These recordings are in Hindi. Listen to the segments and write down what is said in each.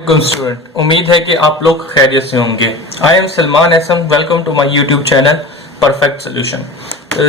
स्टूडेंट, उम्मीद है कि आप लोग खैरियत से होंगे। I am Salman Esam, welcome to my YouTube channel perfect solution.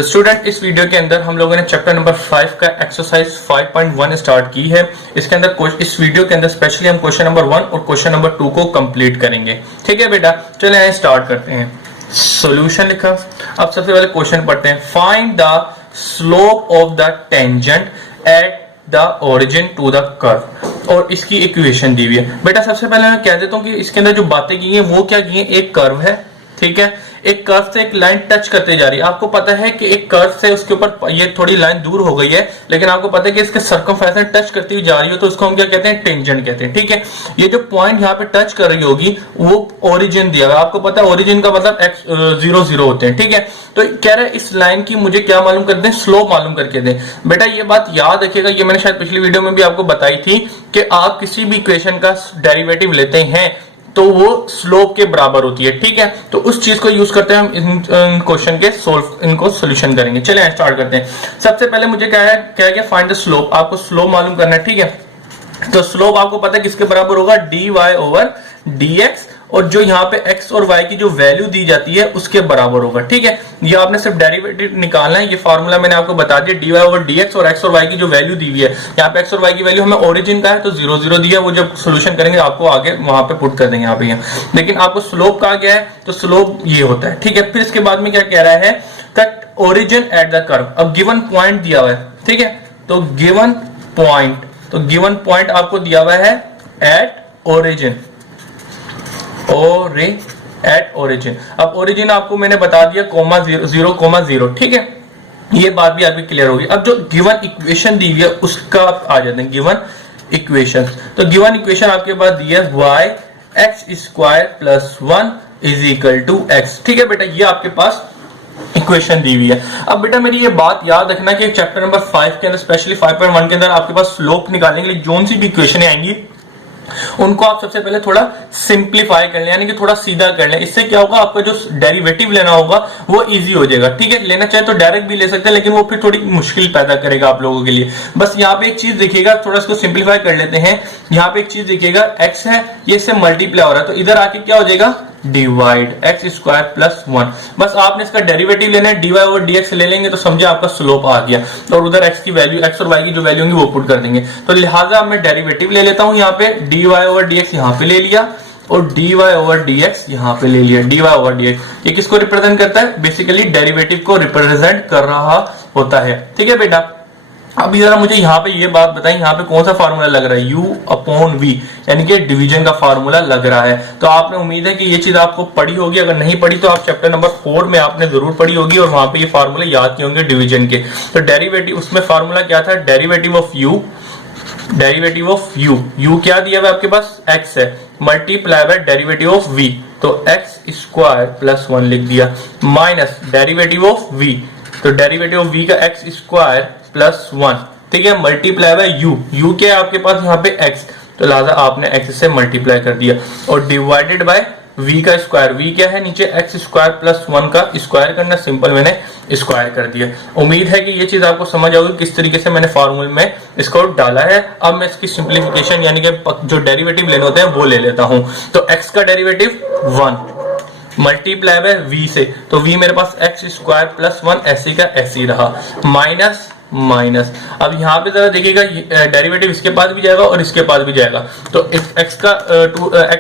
Student, इस वीडियो के अंदर हम लोगों ने चैप्टर नंबर 5 का एक्सरसाइज 5.1 स्टार्ट की है। इसके अंदर इस वीडियो के अंदर स्पेशली हम क्वेश्चन नंबर 1 और क्वेश्चन नंबर 2 को कंप्लीट करेंगे। ठीक है बेटा, चले आए स्टार्ट करते हैं। सोल्यूशन लिखा। अब सबसे पहले क्वेश्चन पढ़ते हैं। Find the slope of the tangent at the origin to the curve, और इसकी इक्वेशन दी हुई है। बेटा सबसे पहले मैं कह देता हूं कि इसके अंदर जो बातें की हैं वो क्या की हैं। एक कर्व है, ठीक है, एक कर्व से एक लाइन टच करते जा रही है। आपको पता है कि एक कर्व से उसके ऊपर ये थोड़ी लाइन दूर हो गई है, लेकिन आपको पता है कि इसके सर्कमफेरेंस टच करती हुई जा रही हो, तो उसको हम क्या कहते हैं, टेंजेंट कहते हैं। ठीक है, ये जो पॉइंट यहाँ पे टच कर रही होगी वो ओरिजिन दिया हुआ। आपको पता है ओरिजिन का मतलब x0 होते हैं। ठीक है, तो कह रहा है इस लाइन की मुझे क्या मालूम कर दें, स्लोप मालूम करके दें। बेटा ये बात याद रखिएगा, ये मैंने शायद पिछली वीडियो में भी आपको बताई थी कि आप किसी भी इक्वेशन का डेरिवेटिव लेते हैं तो वो स्लोप के बराबर होती है। ठीक है, तो उस चीज को यूज करते हैं हम इन क्वेश्चन के इनको सोल्यूशन करेंगे। चलिए स्टार्ट करते हैं। सबसे पहले मुझे क्या है फाइंड द स्लोप। आपको स्लोप मालूम करना है। ठीक है, तो स्लोप आपको पता है किसके बराबर होगा, dy ओवर dx, और जो यहाँ पे x और y की जो वैल्यू दी जाती है उसके बराबर होगा। ठीक है, ये आपने सिर्फ डेरिवेटिव निकालना है। ये फार्मूला मैंने आपको बता दिया, dy ओवर dx और x और y की जो वैल्यू दी हुई है। यहाँ पे x और y की वैल्यू हमें ओरिजिन का है तो 0 0 दिया, वो जब सोल्यूशन करेंगे आपको आगे वहां पे पुट कर देंगे यहाँ पे। लेकिन आपको स्लोप कहा गया है तो स्लोप ये होता है। ठीक है, फिर इसके बाद में क्या कह रहा है, cut origin at the curve. अब गिवन पॉइंट दिया हुआ है। ठीक है, तो गिवन पॉइंट आपको दिया हुआ है एट ओरिजिन, एट ओरिजिन। अब ओरिजिन आपको मैंने बता दिया कोमा 0,0। ठीक है, ये बात भी आपकी क्लियर होगी। अब जो गिवन इक्वेशन दी हुई है उसका आ जाते हैं गिवन इक्वेशन। तो गिवन इक्वेशन आपके पास दी है y x square plus 1 is equal to x। ठीक है बेटा, ये आपके पास इक्वेशन दी हुई है। अब बेटा मेरी ये बात याद रखना कि चैप्टर नंबर 5 के अंदर स्पेशली 5.1 के अंदर आपके पास स्लोप निकालने के लिए जोन सी भी इक्वेशन आएंगी उनको आप सबसे पहले थोड़ा सिंप्लीफाई कर लें, यानी कि थोड़ा सीधा कर लें। इससे क्या होगा, आपका जो डेरिवेटिव लेना होगा वो इजी हो जाएगा। ठीक है, लेना चाहे तो डायरेक्ट भी ले सकते हैं, लेकिन वो फिर थोड़ी मुश्किल पैदा करेगा आप लोगों के लिए। बस यहाँ पे एक चीज देखिएगा, थोड़ा इसको सिंप्लीफाई कर लेते हैं। यहाँ पे एक चीज देखिएगा, x है, ये इससे मल्टीप्लाई हो रहा है, तो इधर आके क्या हो जाएगा, डिवाइड x स्क्वायर प्लस 1। बस आपने इसका डेरिवेटिव लेना है, dy ओवर dx ले लेंगे तो समझे आपका स्लोप आ गया, और उधर x की वैल्यू, x और y की जो वैल्यू होंगी वो पुट कर देंगे। तो लिहाजा मैं डेरिवेटिव ले लेता हूं, यहाँ पे dy ओवर dx यहाँ पे ले लिया और dy ओवर dx यहाँ पे ले लिया। dy ओवर dx ये किसको रिप्रेजेंट करता है, बेसिकली डेरिवेटिव को रिप्रेजेंट कर रहा होता है। ठीक है बेटा, अब जरा मुझे यहाँ पे ये बात बताएं, यहाँ पे कौन सा फार्मूला लग रहा है, u अपॉन v, यानी कि डिवीजन का फार्मूला लग रहा है। तो आपने उम्मीद है कि ये चीज आपको पढ़ी होगी। अगर नहीं पढ़ी तो आप चैप्टर नंबर 4 में आपने जरूर पढ़ी होगी और वहां पे ये फार्मूले याद किए होंगे डिवीजन के। तो डेरिवेटिव, उसमें फार्मूला क्या था, डेरिवेटिव ऑफ u क्या दिया हुआ आपके पास, x है, multiply by derivative of v, तो x स्क्वायर प्लस 1 लिख दिया, माइनस डेरिवेटिव ऑफ v, तो डेरिवेटिव ऑफ v का x स्क्वायर प्लस 1। ठीक है, मल्टीप्लाई बाय u क्या है आपके पास यहाँ पे x, तो लिहाजा आपने x से मल्टीप्लाई कर दिया, और डिवाइडेड बाय v का स्क्वायर, v क्या है नीचे, x स्क्वायर प्लस 1 का स्क्वायर करना, सिंपल मैंने स्क्वायर कर दिया। उम्मीद है कि ये चीज आपको समझ आओगी किस तरीके से मैंने फार्मूले में इसको डाला है। अब मैं इसकी सिंप्लीफिकेशन यानी कि जो डेरिवेटिव लेने होते हैं वो ले लेता हूं। तो x का डेरिवेटिव 1 मल्टीप्लाई बाय v से, तो v मेरे पास x स्क्वायर प्लस 1 ऐसी का ऐसी रहा, माइनस माइनस। अब यहाँ पे जरा देखिएगा, डेरिवेटिव इसके पास भी जाएगा और इसके पास भी जाएगा, तो x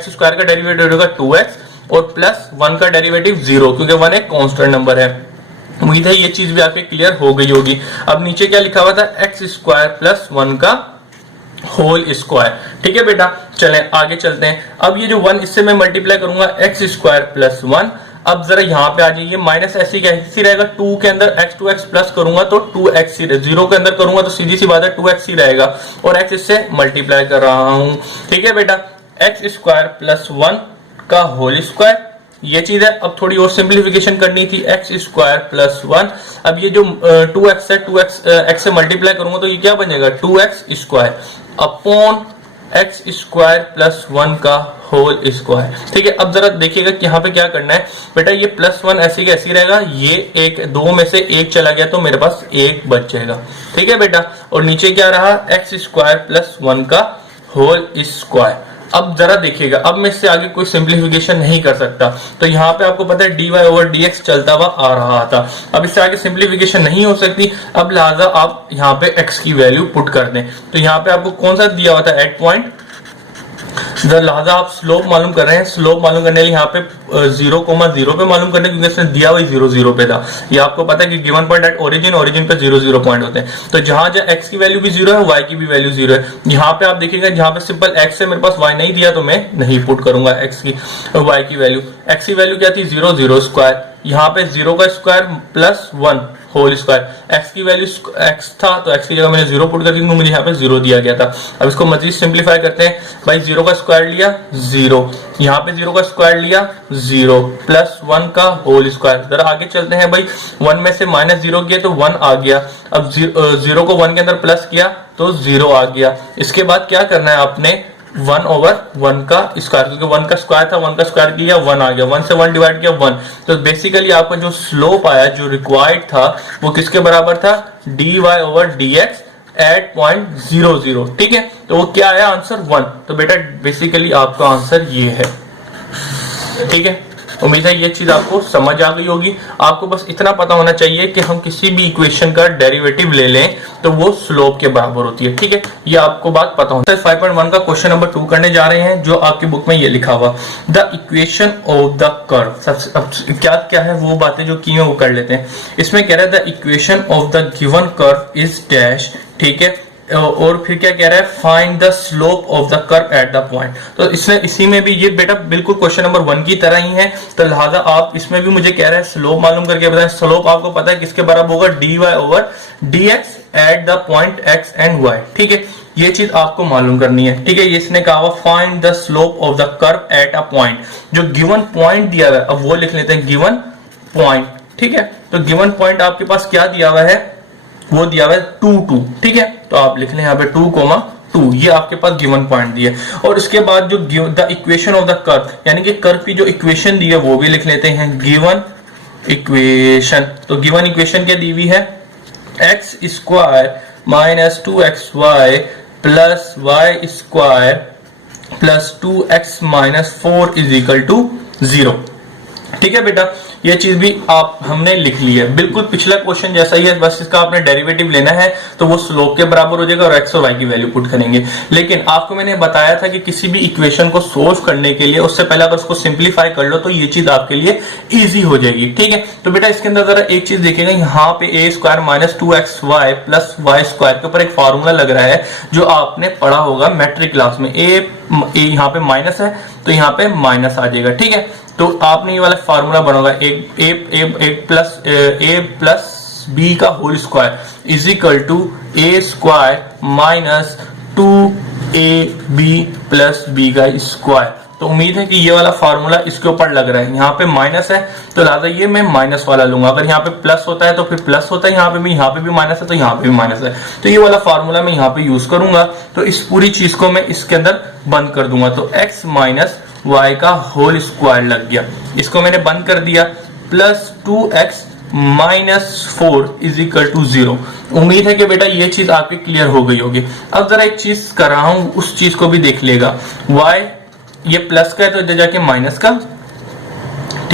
स्क्वायर का डेरिवेटिव होगा 2x और प्लस 1 का डेरिवेटिव 0, क्योंकि 1 एक कांस्टेंट नंबर है। उम्मीद है ये चीज भी आपके क्लियर हो गई होगी। अब नीचे क्या लिखा हुआ था, x स्क्वायर प्लस 1 का होल स्क्वायर। ठीक है बेटा, चलें आगे चलते हैं। अब ये जो 1 इससे मैं मल्टीप्लाई करूंगा, x स्क्वायर प्लस 1। अब जरा यहाँ पे आ जाइए, माइनस ऐसी कैसी रहेगा, 2 के अंदर x प्लस करूंगा तो 2x ही, 0 के अंदर करूंगा तो सीधी सी बात है 2x ही रहेगा, और x इससे मल्टीप्लाई कर रहा हूं। ठीक है बेटा, x स्क्वायर प्लस 1 का होल स्क्वायर, ये चीज है। अब थोड़ी और सिंप्लीफिकेशन करनी थी, x स्क्वायर प्लस 1। अब ये जो 2x है, 2x x से मल्टीप्लाई करूंगा तो ये क्या बन जाएगा, 2x square upon x square plus 1 का होल स्क्वायर। ठीक है, अब जरा देखिएगा कि यहाँ पे क्या करना है बेटा, ये प्लस 1 ऐसी का ऐसी रहेगा, ये एक 2 में से 1 चला गया तो मेरे पास 1 बच जाएगा। ठीक है बेटा, और नीचे क्या रहा, x स्क्वायर प्लस 1 का होल स्क्वायर। अब जरा देखिएगा, अब मैं इससे आगे कोई सिंप्लीफिकेशन नहीं कर सकता, तो यहाँ पे आपको पता है dy ओवर dx चलता हुआ आ रहा था। अब इससे आगे सिंप्लीफिकेशन नहीं हो सकती, अब लिहाजा आप यहाँ पे x की वैल्यू पुट कर दें। तो यहाँ पे आपको कौन सा दिया हुआ था, एट पॉइंट, लिहाजा आप स्लोप मालूम कर रहे हैं। स्लोप मालूम करने के लिए यहाँ पे 0,0 पे मालूम करने, क्योंकि इसने दिया हुआ 0,0 पे था। ये आपको पता है कि given point at origin, origin पे 0,0 पॉइंट होते हैं। तो जहां जहां x की वैल्यू भी 0 है, y की भी वैल्यू 0 है। यहाँ पे आप देखिएगा, जहां पे सिंपल x है, मेरे पास y नहीं दिया तो मैं नहीं पुट करूंगा x की y की वैल्यू। x की वैल्यू क्या थी, 0 0 स्क्वायर, यहाँ पे 0 का square plus 1 whole square. x की वैल्यू x था तो x की जगह मैंने 0 पुट कर दी, मुझे यहाँ पे 0 दिया गया था। अब इसको मजीद सिंप्लीफाई करते हैं, भाई 0 का स्क्वायर लिया 0, यहाँ पे 0 का स्क्वायर लिया 0 प्लस 1 का होल स्क्वायर। जरा आगे चलते हैं भाई, 1 में से माइनस 0 किया तो 1 आ गया। अब 0 को 1 के अंदर प्लस किया तो 0 आ गया। इसके बाद क्या करना है आपने, 1 ओवर 1 का स्क्वायर, क्योंकि 1 का स्क्वायर था, 1 का स्क्वायर किया 1 आ गया, 1 से 1 डिवाइड किया 1। तो बेसिकली आपका जो स्लोप आया, जो रिक्वायर्ड था, वो किसके बराबर था, dy over dx at point 0,0। ठीक है, तो वो क्या आया, आंसर 1। तो बेटा बेसिकली आपका आंसर ये है। ठीक है, उम्मीद है ये चीज आपको समझ आ गई होगी। आपको बस इतना पता होना चाहिए कि हम किसी भी इक्वेशन का डेरिवेटिव ले लें तो वो स्लोप के बराबर होती है। ठीक है, ये आपको बात पता होना चाहिए। 5.1 का क्वेश्चन नंबर 2 करने जा रहे हैं, जो आपकी बुक में ये लिखा हुआ, the equation of the curve. सबसे क्या क्या है वो बातें जो की हैं वो कर लेते हैं। इसमें कह रहा है the equation of the given curve is dash. ठीक है, और फिर क्या कह रहा है, find the slope of the curve at the point. तो इसमें इसी में भी ये बेटा बिल्कुल क्वेश्चन नंबर 1 की तरह ही है, तो लिहाजा आप इसमें भी मुझे कह रहा है स्लोप मालूम करके बताएं। स्लोप आपको पता है किसके बराबर होगा, dy over dx at the point x and y। ठीक है, ये चीज आपको मालूम करनी है। ठीक है, इसने कहा हुआ find the slope of the curve at a point, जो गिवन पॉइंट दिया हुआ है, अब वो लिख लेते हैं, गिवन पॉइंट। ठीक है, तो गिवन पॉइंट आपके पास क्या दिया हुआ है, वो दिया हुआ है 2 2। ठीक है, तो आप लिख लें यहाँ पे 2,2, ये आपके पास गिवन पॉइंट दिया। और इसके बाद जो the equation of the curve, यानी कि कर्व की जो इक्वेशन दी है वो भी लिख लेते हैं, गिवन इक्वेशन। तो गिवन इक्वेशन क्या दी हुई है, x square minus 2xy plus y square plus 2x minus 4 is equal to 0। ठीक है बेटा, ये चीज भी आप हमने लिख ली है, बिल्कुल पिछला क्वेश्चन जैसा ही है, बस इसका आपने डेरिवेटिव लेना है तो वो स्लोप के बराबर हो जाएगा और x और y की वैल्यू पुट करेंगे। लेकिन आपको मैंने बताया था कि किसी भी इक्वेशन को सोल्व करने के लिए उससे पहले अगर उसको सिंप्लीफाई कर लो तो ये चीज आपके लिए इजी हो जाएगी। ठीक है, तो बेटा इसके अंदर जरा एक चीज देखिएगा, यहाँ पे a square minus 2xy plus y square के ऊपर एक फॉर्मूला लग रहा है जो आपने पढ़ा होगा मैट्रिक क्लास में। a यहाँ पे माइनस है तो यहाँ पे माइनस आ जाएगा। ठीक है, तो आपने ये वाला फार्मूला बनाओगा, एक प्लस बी का whole square is equal to a square minus 2ab plus b का स्क्वायर। तो उम्मीद है कि ये वाला फार्मूला इसके ऊपर लग रहा है। यहाँ पे माइनस है तो लिहाजा ये मैं माइनस वाला लूंगा, अगर यहाँ पे प्लस होता है तो फिर प्लस होता है, यहाँ पे भी माइनस है तो यहाँ पे भी माइनस है, तो ये वाला फार्मूला मैं यहाँ पे यूज करूंगा। तो इस पूरी चीज को मैं इसके अंदर बंद कर दूंगा, तो x माइनस y का होल स्क्वायर लग गया, इसको मैंने बंद कर दिया, plus 2x minus 4 is equal to 0। उम्मीद है कि बेटा ये चीज आपकी क्लियर हो गई होगी। अब जरा एक चीज कर रहा हूं, उस चीज को भी देख लेगा, y ये प्लस का है तो इधर जाके माइनस का,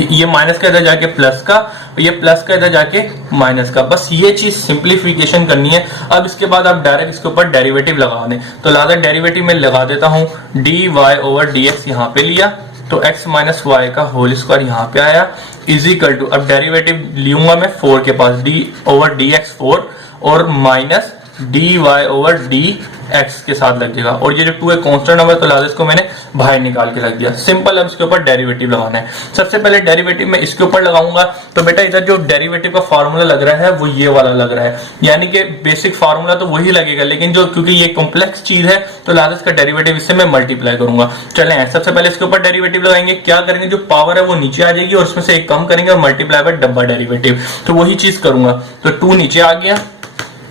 ये माइनस का इधर जाके प्लस का, ये प्लस का इधर जाके माइनस का, बस ये चीज सिंप्लीफिकेशन करनी है। अब इसके बाद आप डायरेक्ट इसके ऊपर डेरिवेटिव लगा दें, तो लिहाजा डेरिवेटिव में लगा देता हूं, dy ओवर dx यहाँ पे लिया तो x माइनस y का होल स्क्वायर यहाँ पे आया इज इक्वल टू, अब डेरिवेटिव लूंगा मैं 4 के पास, d ओवर dx 4 और माइनस dy ओवर dx के साथ लग जाएगा, और ये जो 2 है कांस्टेंट नंबर तो लिहाजा इसको मैंने बाहर निकाल के रख दिया। सिंपल, अब इसके ऊपर डेरिवेटिव लगाना है। सबसे पहले डेरिवेटिव में इसके ऊपर लगाऊंगा, तो बेटा इधर जो डेरिवेटिव का फार्मूला लग रहा है वो ये वाला लग रहा है, यानी कि बेसिक फार्मूला तो वही लगेगा, लेकिन जो क्योंकि ये कॉम्प्लेक्स चीज है तो लिहाजा इसका डेरिवेटिव इससे मैं मल्टीप्लाई करूंगा। चलें सबसे पहले इसके ऊपर डेरिवेटिव लगाएंगे, क्या करेंगे, जो पावर है वो नीचे आ जाएगी और इसमें से एक कम करेंगे और मल्टीप्लाई बाय डब्बा डेरिवेटिव, तो वही चीज करूंगा। तो 2 नीचे आ गया,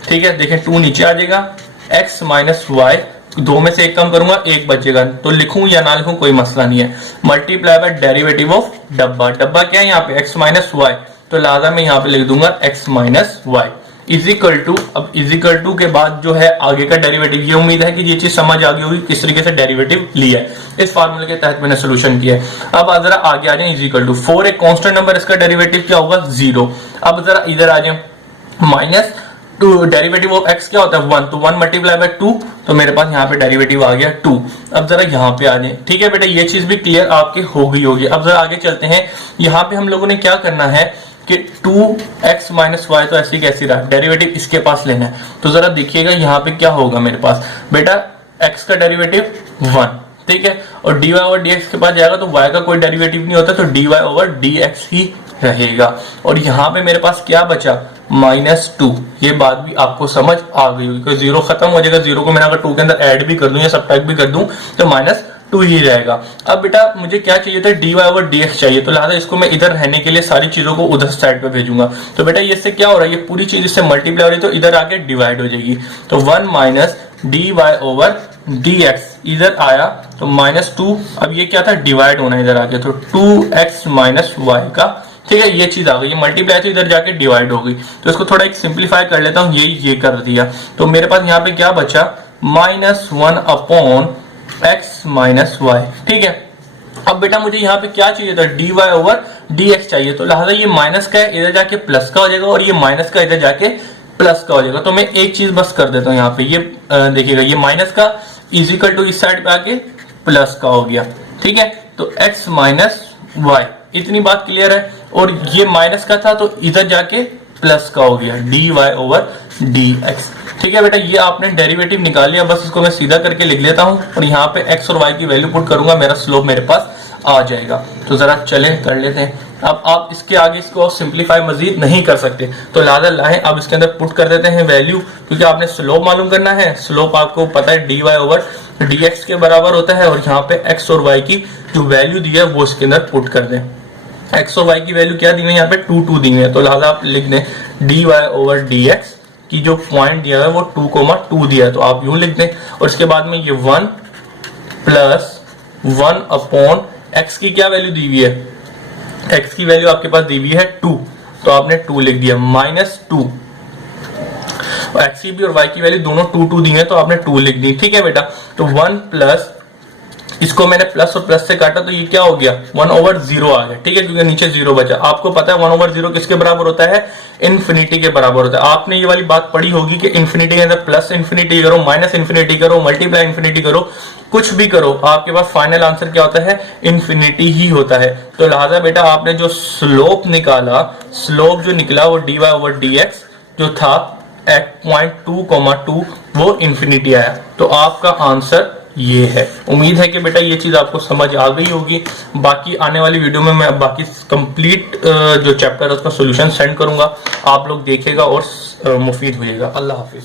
ठीक है, देखें 2 नीचे आ जाएगा, x माइनस वाई, 2 में से एक कम करूंगा, 1 बचेगा, तो लिखूं या ना लिखूं कोई मसला नहीं है, मल्टीप्लाई बाय डेरिवेटिव ऑफ डब्बा। डब्बा क्या है यहाँ पे, x माइनस वाई, तो लिहाजा मैं यहाँ पे लिख दूंगा x minus y. Is equal to, अब इज इक्वल टू के बाद जो है आगे का डेरिवेटिव, ये उम्मीद है कि ये चीज समझ आ गई होगी किस तरीके से डेरिवेटिव लिया है, इस फार्मूले के तहत मैंने सोल्यूशन किया है। अब जरा आगे आ जाए, इज इक्वल टू 4 एक कांस्टेंट नंबर, इसका डेरिवेटिव क्या होगा 0। अब जरा इधर आ जाए, minus two derivative of x क्या होता है 1, तो 1 मल्टीप्लाई बाय 2, तो मेरे पास यहाँ पे डेरिवेटिव आ गया 2। अब जरा यहाँ पे आ जाए, ठीक है बेटा, ये चीज भी क्लियर आपके हो गई होगी। अब जरा आगे चलते हैं, यहाँ पे हम लोगों ने क्या करना है कि 2x माइनस वाई, तो ऐसी कैसी रहा, डेरिवेटिव इसके पास लेना है। तो जरा देखिएगा यहाँ पे क्या होगा मेरे पास, बेटा x का डेरिवेटिव 1, ठीक है, और dy ओवर dx के पास जाएगा तो y का कोई डेरिवेटिव नहीं होता, तो dy ओवर dx ही रहेगा। और यहाँ पे मेरे पास क्या बचा -2, ये बात भी आपको समझ आ गई होगी, जीरो खत्म हो जाएगा, जीरो को मैं अगर 2 के अंदर ऐड भी कर दूं या सब्ट्रैक्ट भी कर दूं तो -2 ही रहेगा। अब बेटा मुझे क्या चाहिए था, dy ओवर dx चाहिए, तो लिहाजा इसको मैं इधर रहने के लिए सारी चीजों को उधर साइड पे भेजूंगा। तो बेटा ये इससे क्या हो रहा है, ये पूरी चीज इससे मल्टीप्लाई हो रही है, तो इधर आके डिवाइड हो जाएगी, तो 1 माइनस dy ओवर dx इधर आया तो -2, अब ये क्या था डिवाइड होना इधर आके, तो 2x माइनस वाई का, ठीक है, ये चीज आ गई, ये मल्टीप्लाई तो इधर जाके डिवाइड हो गई। तो इसको थोड़ा एक सिंप्लीफाई कर लेता हूँ, ये कर दिया, तो मेरे पास यहाँ पे क्या बचा -1 अपॉन x माइनस वाई, ठीक है। अब बेटा मुझे यहाँ पे क्या चाहिए था, dy ओवर dx चाहिए, तो लिहाजा ये माइनस का है इधर जाके प्लस का हो जाएगा, और ये माइनस का इधर जाके प्लस का हो जाएगा। तो मैं एक चीज बस कर देता हूँ यहाँ पे, ये देखिएगा, ये माइनस का इज इक्वल टू इस साइड पे आके प्लस का हो गया, ठीक है, तो x माइनस वाई, इतनी बात क्लियर है। और ये माइनस का था तो इधर जाके प्लस का हो गया, dy ओवर dx, ठीक है बेटा, ये आपने डेरिवेटिव निकाल लिया। बस इसको मैं सीधा करके लिख लेता हूं और यहाँ पे x और y की वैल्यू पुट करूंगा, मेरा स्लोप मेरे पास आ जाएगा। तो जरा चले कर लेते हैं। अब आप इसके आगे इसको सिंप्लीफाई मजीद नहीं कर सकते, तो लिहाजा लाएं अब इसके अंदर पुट कर देते हैं वैल्यू, क्योंकि आपने स्लोप मालूम करना है। स्लोप आपको पता है dy ओवर dx के बराबर होता है, और यहाँ पे x और y की जो वैल्यू दी है वो इसके अंदर पुट कर दें। x और y की वैल्यू क्या दी हुई है, यहाँ पे 2 दी हुई है, तो लिहाजा आप लिख दें dy ओवर dx की जो पॉइंट दिया है वो 2,2 दिया है, तो आप यूं लिख दें। और इसके बाद में ये 1 प्लस 1 अपॉन x की क्या वैल्यू दी हुई है, x की वैल्यू आपके पास दी हुई है 2, तो आपने 2 लिख दिया, -2, x की भी और y की वैल्यू दोनों 2 दी है, तो आपने 2 लिख दी, ठीक है बेटा। तो 1 प्लस, इसको मैंने प्लस और प्लस से काटा तो ये क्या हो गया 1 ओवर 0 आ गया, ठीक है, क्योंकि नीचे 0 बचा। आपको पता है 1 ओवर 0 किसके बराबर होता है, इन्फिनिटी के बराबर होता है। आपने ये वाली बात पढ़ी होगी कि इन्फिनिटी के अंदर प्लस इन्फिनिटी करो, माइनस इन्फिनिटी करो, मल्टीप्लाई इन्फिनिटी करो, कुछ भी करो, आपके पास फाइनल आंसर क्या होता है, इन्फिनिटी ही होता है। तो लिहाजा बेटा आपने जो स्लोप निकाला, स्लोप जो निकला वो dy ओवर dx जो था एट पॉइंट 2,2 वो इन्फिनिटी आया, तो आपका आंसर ये है। उम्मीद है कि बेटा ये चीज आपको समझ आ गई होगी। बाकी आने वाली वीडियो में मैं बाकी कंप्लीट जो चैप्टर है उसका सॉल्यूशन सेंड करूंगा, आप लोग देखिएगा और मुफीद होइएगा। अल्लाह हाफिज।